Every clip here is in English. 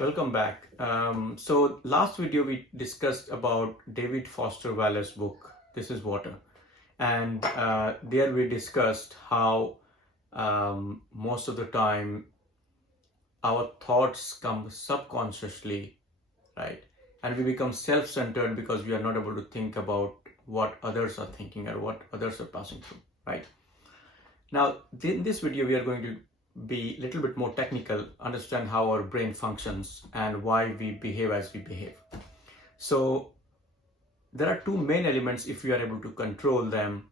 Welcome back. So last video we discussed about David Foster Wallace's book, This is Water. And there we discussed how most of the time our thoughts come subconsciously, right? And we become self-centered because we are not able to think about what others are thinking or what others are passing through, right? Now, in this video, we are going to be a little bit more technical, understand how our brain functions and why we behave as we behave. So, there are two main elements. If we are able to control them,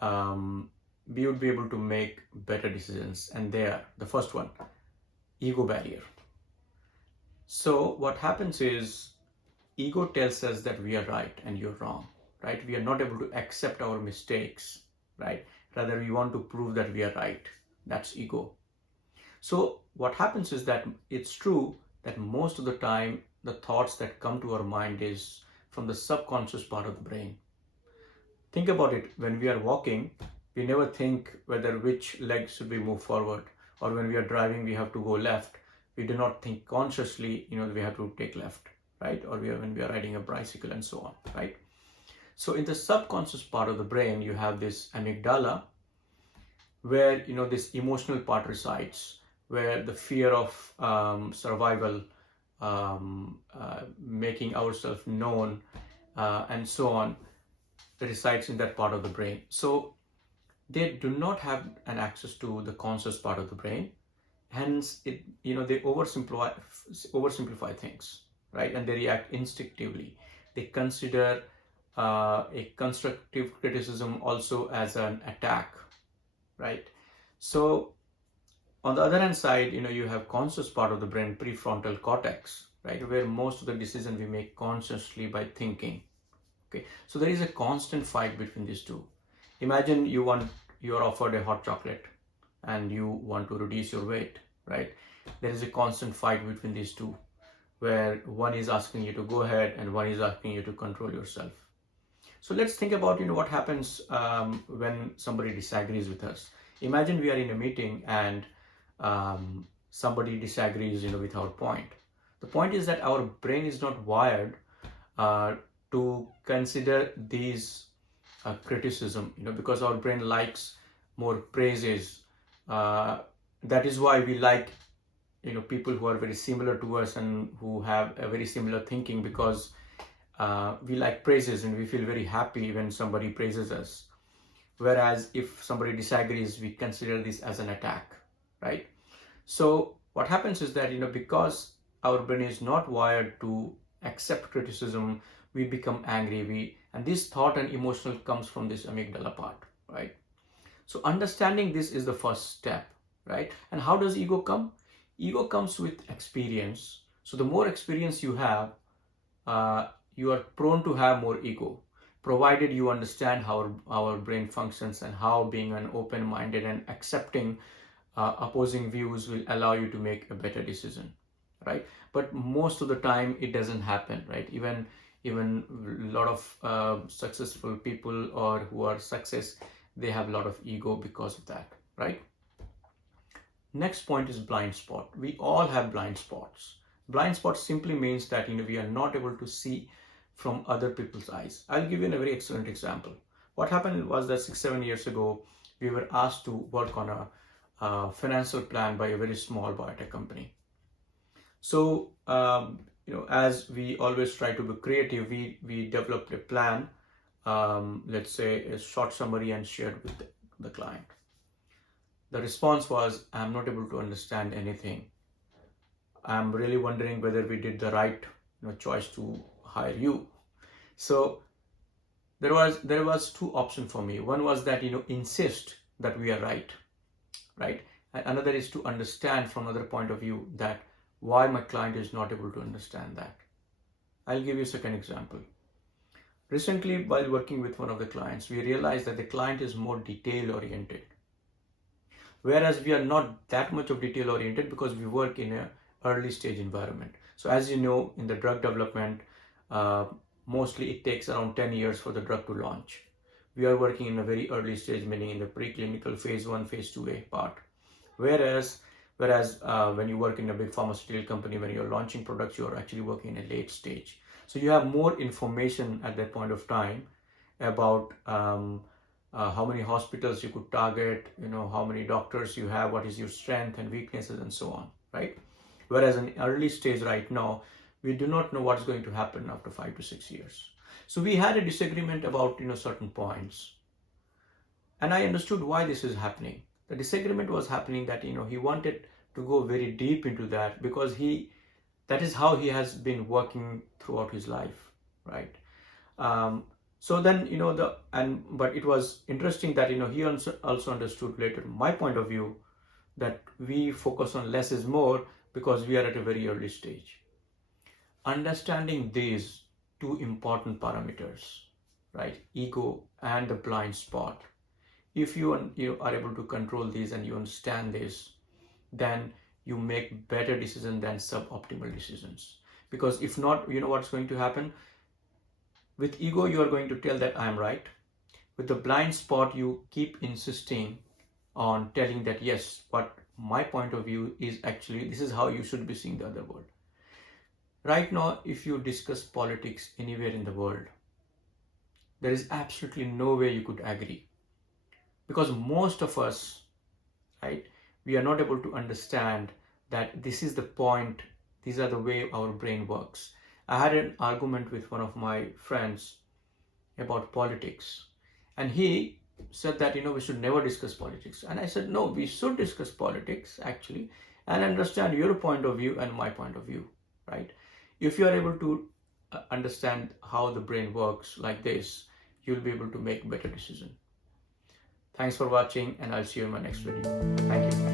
we would be able to make better decisions. And they are the first one, ego barrier. So, what happens is ego tells us that we are right and you're wrong, right? We are not able to accept our mistakes, right? Rather, we want to prove that we are right. That's ego. So what happens is that it's true that most of the time the thoughts that come to our mind is from the subconscious part of the brain. Think about it. When we are walking, we never think whether which leg should we move forward, or when we are driving, we have to go left. We do not think consciously, we have to take left, right? Or when we are riding a bicycle and so on, right? So in the subconscious part of the brain, you have this amygdala, where this emotional part resides, where the fear of survival, making ourselves known, and so on, resides in that part of the brain. So they do not have an access to the conscious part of the brain. Hence, they oversimplify things, right? And they react instinctively. They consider a constructive criticism also as an attack, right? So on the other hand side, you have conscious part of the brain, prefrontal cortex, right, where most of the decision we make consciously by thinking. Okay, so there is a constant fight between these two. Imagine you are offered a hot chocolate and you want to reduce your weight, right? There is a constant fight between these two, where one is asking you to go ahead and one is asking you to control yourself. So let's think about what happens when somebody disagrees with us. Imagine we are in a meeting and somebody disagrees with our point. The point is that our brain is not wired to consider these criticism, because our brain likes more praises. That is why we like people who are very similar to us and who have a very similar thinking, because we like praises and we feel very happy when somebody praises us. Whereas if somebody disagrees, we consider this as an attack, right? So what happens is that, because our brain is not wired to accept criticism, we become angry. And this thought and emotional comes from this amygdala part, right? So understanding this is the first step, right? And how does ego come? Ego comes with experience. So the more experience you have, you are prone to have more ego, provided you understand how our brain functions and how being an open-minded and accepting opposing views will allow you to make a better decision, right? But most of the time it doesn't happen, right? Even a lot of successful people or who are success, they have a lot of ego because of that, right? Next point is blind spot. We all have blind spots. Blind spot simply means that we are not able to see from other people's eyes. I'll give you a very excellent example. What happened was that 6-7 years ago, we were asked to work on a financial plan by a very small biotech company. So, as we always try to be creative, we developed a plan, let's say a short summary, and shared with the client. The response was, I'm not able to understand anything. I'm really wondering whether we did the right choice to hire you. So there was two options for me. One was that insist that we are right, and another is to understand from another point of view that why my client is not able to understand that. I'll give you a second example. Recently, while working with one of the clients, we realized that the client is more detail oriented, whereas we are not that much of detail oriented because we work in a early stage environment. So as you know, in the drug development, mostly it takes around 10 years for the drug to launch. We are working in a very early stage, meaning in the preclinical phase 1, phase 2A part. Whereas Whereas when you work in a big pharmaceutical company, when you're launching products, you're actually working in a late stage. So you have more information at that point of time about how many hospitals you could target, how many doctors you have, what is your strength and weaknesses, and so on, right? Whereas in early stage right now, we do not know what's going to happen after 5 to 6 years. So we had a disagreement about certain points, and I understood why this is happening. The disagreement was happening that he wanted to go very deep into that because that is how he has been working throughout his life, right? So then but it was interesting that he also understood later my point of view, that we focus on less is more because we are at a very early stage. Understanding these two important parameters, right, ego and the blind spot, if you are able to control these and you understand this, then you make better decisions than suboptimal decisions. Because if not, what's going to happen? With ego, you are going to tell that I am right. With the blind spot, you keep insisting on telling that yes, but my point of view is actually this is how you should be seeing the other world. Right now, if you discuss politics anywhere in the world, there is absolutely no way you could agree, because most of us, right, we are not able to understand that this is the point, these are the way our brain works. I had an argument with one of my friends about politics, and he said that we should never discuss politics, and I said no, we should discuss politics actually, and understand your point of view and my point of view, right? If you are able to understand how the brain works like this, you'll be able to make better decision. Thanks for watching, and I'll see you in my next video. Thank you.